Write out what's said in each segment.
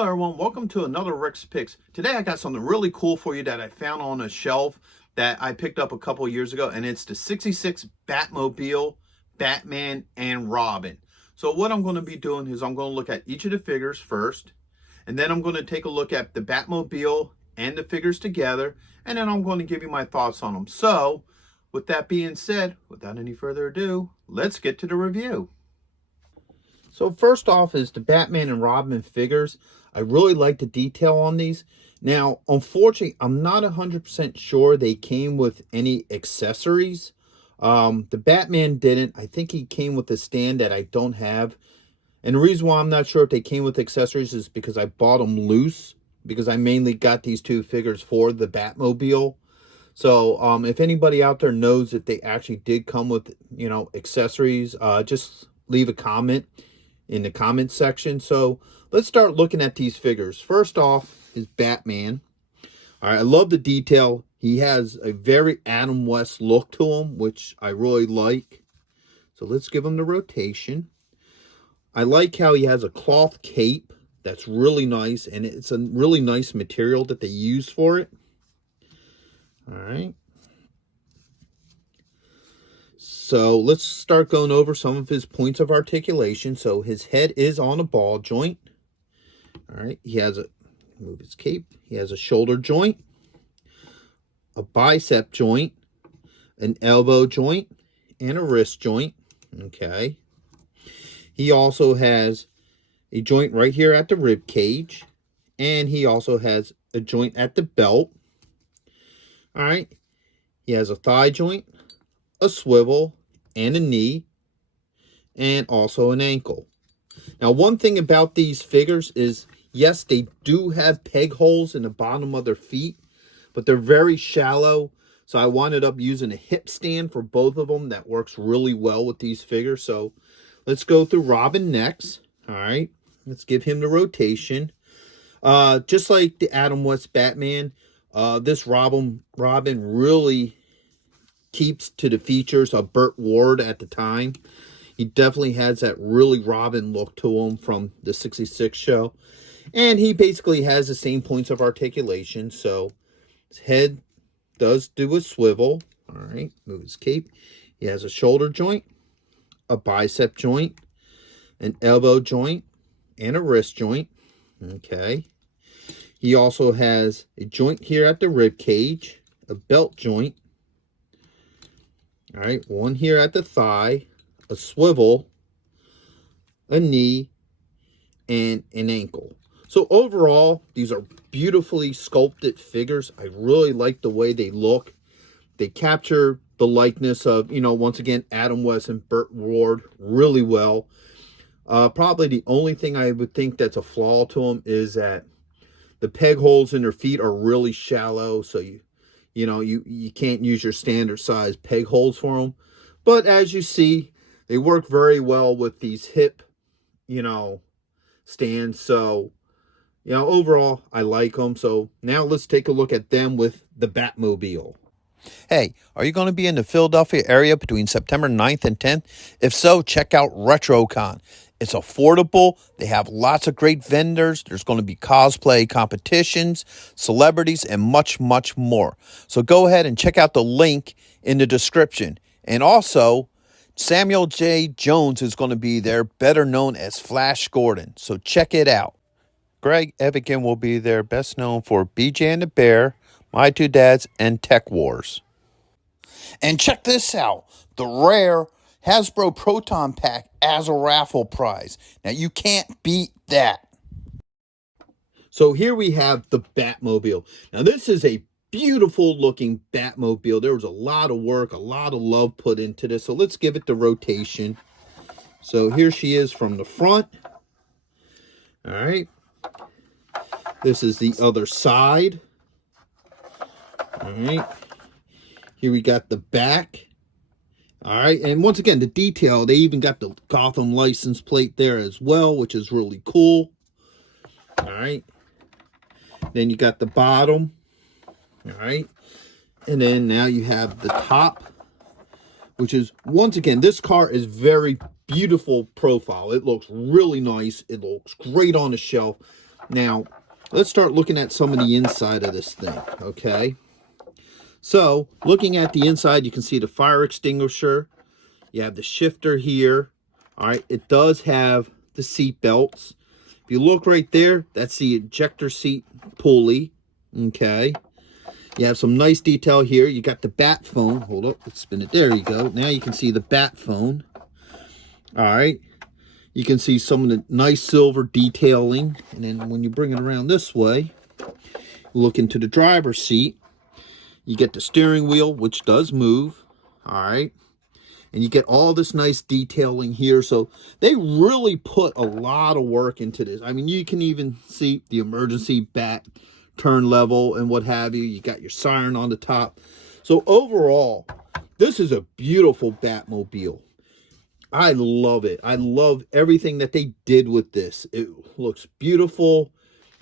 Hello everyone, welcome to another Rick's Picks. Today I got something really cool for you that I found on a shelf that I picked up a couple years ago, and it's the 66 Batmobile, Batman, and Robin. So what I'm going to be doing is I'm going to look at each of the figures first, and then I'm going to take a look at the Batmobile and the figures together, and then I'm going to give you my thoughts on them. So with that being said, without any further ado, let's get to the review. So first off is the Batman and Robin figures. I really like the detail on these. Now, unfortunately, I'm not 100% sure they came with any accessories. The Batman didn't. I think he came with a stand that I don't have. And the reason why I'm not sure if they came with accessories is because I bought them loose. Because I mainly got these two figures for the Batmobile. So if anybody out there knows if they actually did come with, accessories, just leave a comment in the comment section. So let's start looking at these figures. First off is Batman. All right, I love the detail. He has a very Adam West look to him, which I really like. So let's give him the rotation. I like how he has a cloth cape. That's really nice, and it's a really nice material that they use for it. All right. So let's start going over some of his points of articulation. So his head is on a ball joint. All right. He has move his cape. He has a shoulder joint, a bicep joint, an elbow joint, and a wrist joint. Okay. He also has a joint right here at the rib cage. And he also has a joint at the belt. All right. He has a thigh joint, a swivel, and a knee, and also an ankle. Now, one thing about these figures is, yes, they do have peg holes in the bottom of their feet, but they're very shallow. So I wound up using a hip stand for both of them. That works really well with these figures. So let's go through Robin next. All right, let's give him the rotation. Just like the Adam West Batman, this Robin really keeps to the features of Burt Ward at the time. He definitely has that really Robin look to him from the 66 show. And he basically has the same points of articulation. So his head does do a swivel. All right, move his cape. He has a shoulder joint, a bicep joint, an elbow joint, and a wrist joint. Okay. He also has a joint here at the rib cage, a belt joint. All right, one here at the thigh, a swivel, a knee, and an ankle. So overall, these are beautifully sculpted figures. I really like the way they look. They capture the likeness of, once again, Adam West and Burt Ward really well. Probably the only thing I would think that's a flaw to them is that the peg holes in their feet are really shallow. So you can't use your standard size peg holes for them. But as you see, they work very well with these hip, stands. So, overall, I like them. So now let's take a look at them with the Batmobile. Hey, are you going to be in the Philadelphia area between September 9th and 10th? If so, check out RetroCon. It's affordable. They have lots of great vendors. There's going to be cosplay competitions, celebrities, and much, much more. So go ahead and check out the link in the description. And also, Samuel J. Jones is going to be there, better known as Flash Gordon. So check it out. Greg Evigan will be there, best known for BJ and the Bear, My Two Dads, and Tech Wars. And check this out, the rare Hasbro Proton Pack as a raffle prize. Now, you can't beat that. So here we have the Batmobile. Now, this is a beautiful looking Batmobile. There was a lot of work, a lot of love put into this. So let's give it the rotation. So here she is from the front. All right. This is the other side. All right. Here we got the back. All right. And once again, the detail, they even got the Gotham license plate there as well, which is really cool. All right. Then you got the bottom. All right. And then now you have the top, which is, once again, this car is very beautiful profile. It looks really nice. It looks great on the shelf. Now, let's start looking at some of the inside of this thing, okay? So, looking at the inside, you can see the fire extinguisher. You have the shifter here. All right, it does have the seat belts. If you look right there, that's the ejector seat pulley, okay? You have some nice detail here. You got the bat phone. Hold up, let's spin it. There you go. Now you can see the bat phone. All right. You can see some of the nice silver detailing. And then when you bring it around this way, look into the driver's seat. You get the steering wheel, which does move. All right. And you get all this nice detailing here. So they really put a lot of work into this. I mean, you can even see the emergency bat turn level and what have you. You got your siren on the top. So overall, this is a beautiful Batmobile. I love it. I love everything that they did with this. It looks beautiful.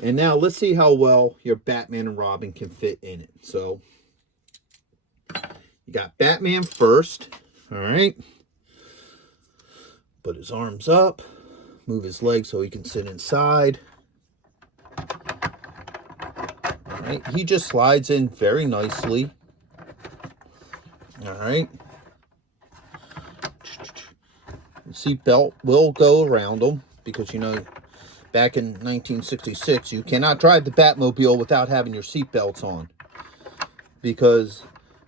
And now let's see how well your Batman and Robin can fit in it. So you got Batman first. All right. Put his arms up. Move his legs so he can sit inside. All right. He just slides in very nicely. All right. The seat belt will go around him because, you know, back in 1966, you cannot drive the Batmobile without having your seat belts on. Because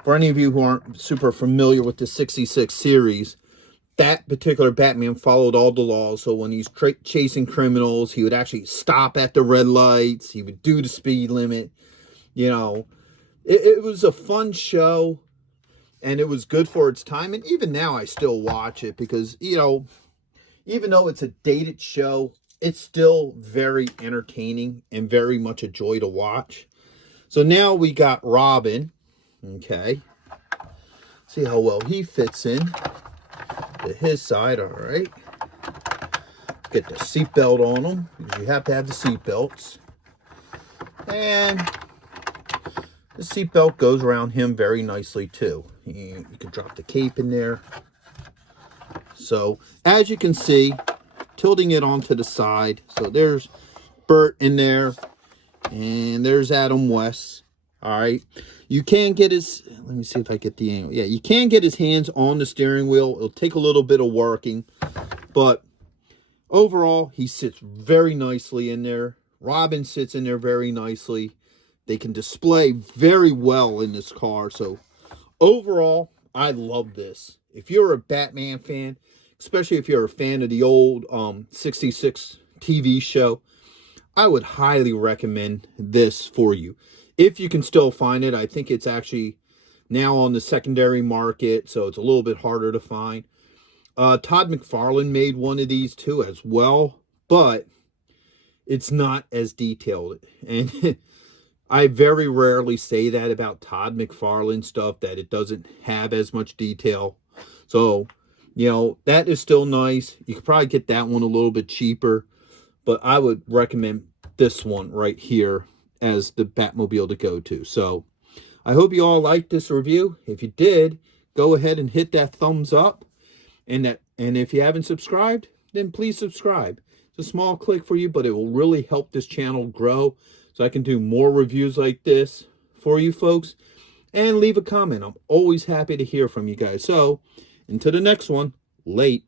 for any of you who aren't super familiar with the 66 series, that particular Batman followed all the laws. So when he's chasing criminals, he would actually stop at the red lights. He would do the speed limit. You know, it was a fun show. And it was good for its time. And even now I still watch it because, you know, even though it's a dated show, it's still very entertaining and very much a joy to watch. So now we got Robin. Okay. See how well he fits in to his side. All right. Get the seatbelt on him because you have to have the seatbelts. And the seatbelt goes around him very nicely too. You can drop the cape in there. So as you can see, tilting it onto the side. So there's Bert in there, and there's Adam West. All right. You can get his, let me see if I get the angle. Yeah, you can get his hands on the steering wheel. It'll take a little bit of working, but overall, he sits very nicely in there. Robin sits in there very nicely. They can display very well in this car. So overall, I love this. If you're a Batman fan, especially if you're a fan of the old 66 TV show, I would highly recommend this for you. If you can still find it, I think it's actually now on the secondary market, so it's a little bit harder to find. Todd McFarlane made one of these too as well, but it's not as detailed. And I very rarely say that about Todd McFarlane stuff, that it doesn't have as much detail. So, you know, that is still nice. You could probably get that one a little bit cheaper, but I would recommend this one right here as the Batmobile to go to. So I hope you all liked this review. If you did, go ahead and hit that thumbs up. And if you haven't subscribed, then please subscribe. It's a small click for you, but it will really help this channel grow so I can do more reviews like this for you folks. And leave a comment. I'm always happy to hear from you guys. So until the next one, late.